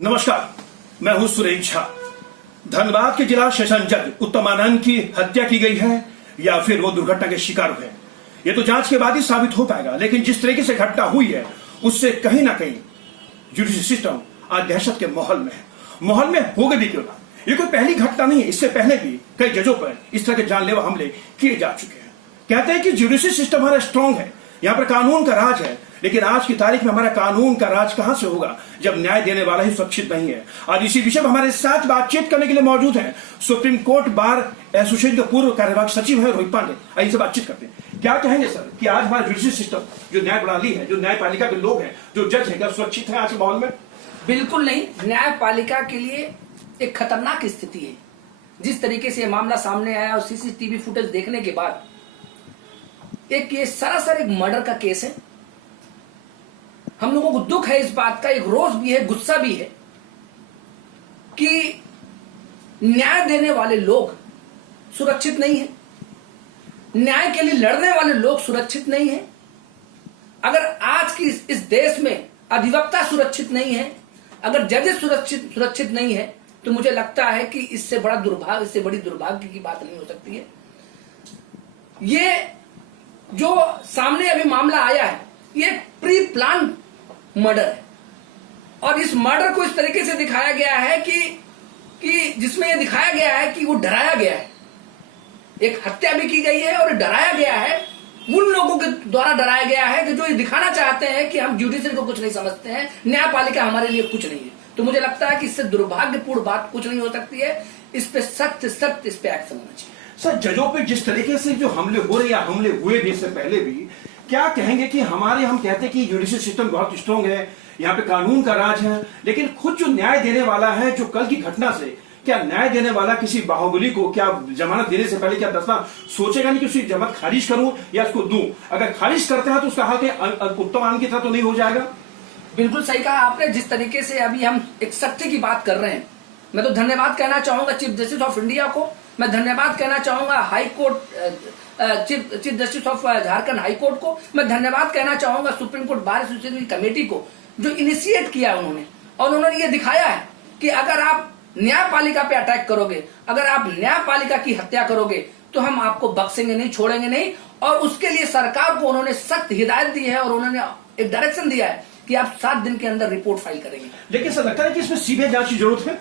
नमस्कार, मैं हूं सुरेश झा। धनबाद के जिला सेशन जज उत्तम आनंद की हत्या की गई है या फिर वो दुर्घटना के शिकार हुए, ये तो जांच के बाद ही साबित हो पाएगा। लेकिन जिस तरीके से घटना हुई है उससे कहीं ना कहीं जुडिशरी सिस्टम आज दहशत के माहौल में है। माहौल में होगा भी क्यों ना, ये कोई पहली घटना नहीं है। इससे पहले भी कई जजों पर इस तरह के जानलेवा हमले किए जा चुके हैं। कहते हैं कि जुडिशरी सिस्टम हमारा स्ट्रांग है, यहाँ पर कानून का राज है। लेकिन आज की तारीख में हमारा कानून का राज कहां से होगा जब न्याय देने वाला ही सुरक्षित नहीं है। आज इसी विषय पर हमारे साथ बातचीत करने के लिए मौजूद हैं सुप्रीम कोर्ट बार एसोसिएशन के पूर्व कार्यवाहक सचिव है रोहित पांडे। आइए से बातचीत करते हैं। क्या कहेंगे सर कि आज हमारा जुडिशरी सिस्टम, जो न्याय प्रणाली है, जो न्यायपालिका के लोग हैं, जो जज है, क्या सुरक्षित है आज के माहौल में? बिल्कुल नहीं। न्यायपालिका के लिए एक खतरनाक स्थिति है। जिस तरीके से मामला सामने आया और सीसीटीवी फुटेज देखने के बाद एक ये सरासर एक मर्डर का केस है। हम लोगों को दुख है इस बात का, एक रोष भी है, गुस्सा भी है कि न्याय देने वाले लोग सुरक्षित नहीं है, न्याय के लिए लड़ने वाले लोग सुरक्षित नहीं है। अगर आज की इस देश में अधिवक्ता सुरक्षित नहीं है, अगर जजेस सुरक्षित नहीं है, तो मुझे लगता है कि इससे बड़ी दुर्भाग्य की बात नहीं हो सकती है। ये जो सामने अभी मामला आया है, ये प्री प्लान मर्डर है और इस मर्डर को इस तरीके से दिखाया गया है कि जिसमें ये दिखाया गया है कि वो डराया गया है। एक हत्या भी की गई है और डराया गया है, उन लोगों के द्वारा डराया गया है कि जो ये दिखाना चाहते हैं कि हम जुडिशरी को कुछ नहीं समझते हैं, न्यायपालिका हमारे लिए कुछ नहीं है। तो मुझे लगता है कि इससे दुर्भाग्यपूर्ण बात कुछ नहीं हो सकती है। इस पे सख्त इस पे एक्शन होना चाहिए। सर, जजों पे जिस तरीके से जो हमले हो रहे या हमले हुए भी इससे पहले भी, क्या कहेंगे कि हम कहते हैं कि जुडिशरी सिस्टम बहुत स्ट्रांग है, यहाँ पे कानून का राज है, लेकिन खुद जो न्याय देने वाला है, जो कल की घटना से, क्या न्याय देने वाला किसी बाहुबली को क्या जमानत देने से पहले क्या दसना सोचेगा नहीं कि उसकी जमानत खारिज करूं या उसको दूं? अगर खारिज करते हैं तो उसका हाल उत्तम आनंद की तरह तो नहीं हो जाएगा? बिल्कुल सही कहा आपने। जिस तरीके से अभी हम एक सत्य की बात कर रहे हैं, मैं तो धन्यवाद कहना चाहूंगा चीफ जस्टिस ऑफ इंडिया को। मैं धन्यवाद कहना चाहूंगा high court chief justice of Jharkhand high court को। मैं धन्यवाद कहना चाहूंगा सुप्रीम कोर्ट बार एसोसिएशन की कमेटी को, जो इनिशिएट किया उन्होंने। और उन्होंने ये दिखाया है कि अगर आप न्यायपालिका पे अटैक करोगे, अगर आप न्यायपालिका की हत्या करोगे, तो हम आपको बख्शेंगे नहीं, छोड़ेंगे नहीं। और उसके लिए सरकार को उन्होंने सख्त हिदायत दी है और उन्होंने एक डायरेक्शन दिया है कि आप 7 दिन के अंदर रिपोर्ट फाइल करेंगे। लेकिन सर, लगता है कि इसमें सीबीआई जांच की जरूरत है।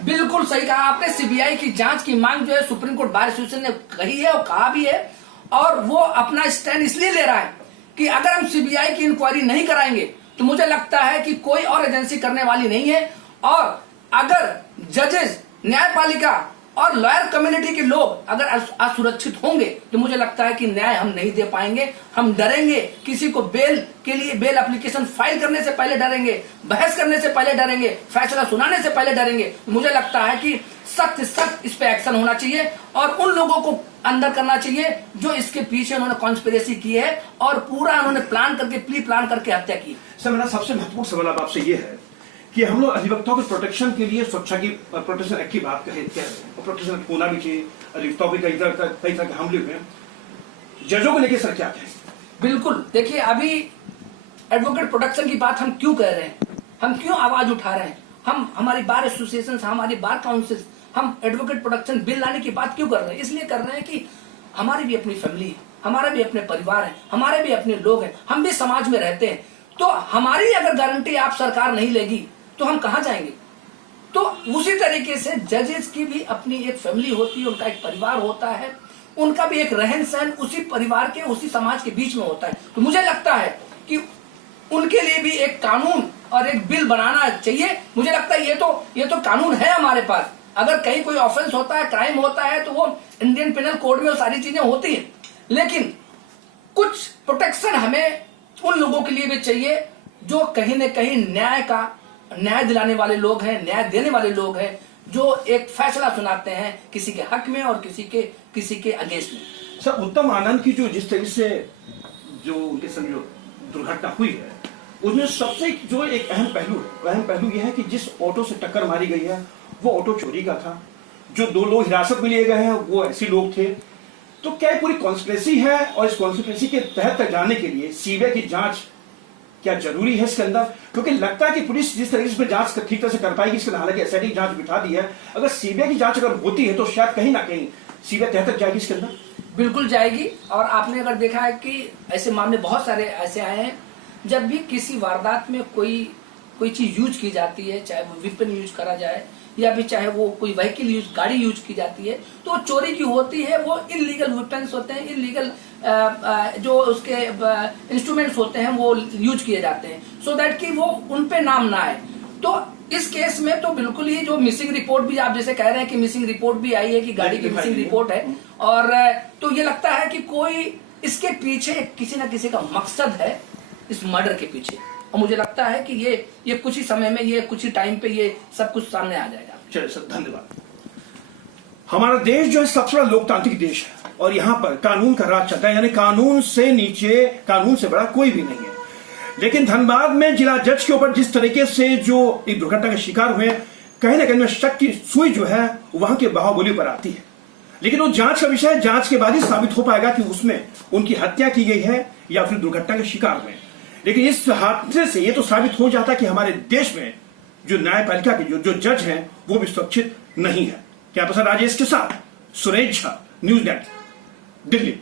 बिल्कुल सही कहा आपने। सीबीआई की जांच की मांग जो है सुप्रीम कोर्ट बार एसोसिएशन ने कही है और कहा भी है, और वो अपना स्टैंड इसलिए ले रहा है कि अगर हम सीबीआई की इंक्वायरी नहीं कराएंगे तो मुझे लगता है कि कोई और एजेंसी करने वाली नहीं है। और अगर जजेस, न्यायपालिका और लॉयर कम्युनिटी के लोग अगर असुरक्षित होंगे तो मुझे लगता है कि न्याय हम नहीं दे पाएंगे। हम डरेंगे, किसी को बेल के लिए बेल एप्लीकेशन फाइल करने से पहले डरेंगे, बहस करने से पहले डरेंगे, फैसला सुनाने से पहले डरेंगे। मुझे लगता है कि सख्त इस पे एक्शन होना चाहिए और उन लोगों को अंदर करना चाहिए जो इसके पीछे उन्होंने कॉन्स्पिरेसी की है और पूरा उन्होंने प्री प्लान करके हत्या की। सर, मेरा सबसे महत्वपूर्ण सवाल आपसे ये है कि हम लोग अधिवक्ताओं के प्रोटेक्शन के लिए सुरक्षा की प्रोटेक्शन एक्ट की बात कह रहे हैं, और प्रोटेक्शन एक्ट होना भी चाहिए। अधिवक्ताओं के कई तरह के हमले हुए, जजों को लेकर सर क्या कहें? बिल्कुल, देखिए अभी एडवोकेट प्रोटेक्शन की बात हम क्यों कह रहे हैं, हम क्यों आवाज उठा रहे हैं, हम हमारी बार एसोसिएशन, हमारी बार काउंसिल, हम एडवोकेट प्रोटेक्शन बिल लाने की बात क्यों कर रहे हैं? इसलिए कर रहे हैं कि हमारी भी अपनी फैमिली है, हमारा भी अपने परिवार है, हमारे भी अपने लोग हैं, हम भी समाज में रहते हैं। तो हमारी अगर गारंटी आप सरकार नहीं लेगी तो हम कहां जाएंगे? तो उसी तरीके से जजेस की भी अपनी एक फैमिली होती है, उनका एक परिवार होता है, उनका भी एक रहन सहन उसी परिवार के, उसी समाज के बीच में होता है। तो मुझे लगता है कि उनके लिए भी एक कानून और एक बिल बनाना चाहिए। मुझे लगता है ये तो कानून है हमारे पास। अगर कहीं कोई ऑफेंस होता है, क्राइम होता है, तो वो इंडियन पिनल कोड में वो सारी चीजें होती है। लेकिन कुछ प्रोटेक्शन हमें उन लोगों के लिए भी चाहिए जो कहीं न कहीं न्याय दिलाने वाले लोग हैं, न्याय देने वाले लोग हैं, जो एक फैसला सुनाते हैं किसी के हक में और किसी के अगेंस्ट में। सर, उत्तम आनंद की जो जिस तरीके से जो उनके संग जो दुर्घटना हुई है, उसमें सबसे जो एक अहम पहलू यह है कि जिस ऑटो से टक्कर मारी गई है वो ऑटो चोरी का था। जो 2 लोग हिरासत में लिए गए हैं वो ऐसे लोग थे। तो क्या पूरी कॉन्स्पिरेसी है और इस कॉन्स्पिरेसी के तहत तक जाने के लिए सीबीआई की जांच क्या जरूरी है इसके अंदर? क्योंकि लगता है कि पुलिस जिस तरीके से जांच ठीक तरह से कर पाएगी इसके, हालांकि एसआईटी की जांच बिठा दी है, अगर सीबीआई की जांच अगर होती है तो शायद कहीं ना कहीं सीबीआई तह तक जाएगी इसके अंदर। बिल्कुल जाएगी। और आपने अगर देखा है कि ऐसे मामले बहुत सारे ऐसे आए हैं, जब भी किसी वारदात में कोई चीज यूज की जाती है, चाहे वो वेपन यूज करा जाए या भी चाहे वो कोई व्हीकल यूज, गाड़ी यूज की जाती है, तो चोरी की होती है, वो इलीगल वेपन्स होते हैं, इलीगल जो उसके इंस्ट्रूमेंट्स होते हैं वो यूज किए जाते हैं, सो दैट कि वो उन पे नाम ना आए। तो इस केस में तो बिल्कुल ही जो मिसिंग रिपोर्ट भी आप जैसे कह रहे हैं कि मिसिंग रिपोर्ट भी आई है कि गाड़ी की मिसिंग रिपोर्ट है, और तो ये लगता है कि कोई इसके पीछे किसी ना किसी का मकसद है इस मर्डर के पीछे, और मुझे लगता है कि ये कुछ ही समय में, ये कुछ ही टाइम पे ये सब कुछ सामने आ जाएगा। चलिए सर, धन्यवाद। हमारा देश जो है सबसे बड़ा लोकतांत्रिक देश है और यहाँ पर कानून का राज चलता है, यानी कानून से नीचे, कानून से बड़ा कोई भी नहीं है। लेकिन धनबाद में जिला जज के ऊपर जिस तरीके से जो एक दुर्घटना के शिकार हुए, कहीं ना कहीं शक की सुई जो है वहां के बाहुबली पर आती है। लेकिन वो जांच का विषय, जांच के बाद ही साबित हो पाएगा कि उसमें उनकी हत्या की गई है या फिर दुर्घटना के शिकार हुए। लेकिन इस हादसे से ये तो साबित हो जाता है कि हमारे देश में जो न्यायपालिका के जो जज हैं वो भी सुरक्षित नहीं है। क्या पसंद राजेश के साथ सुरेश झा, न्यूज़ नेट, दिल्ली।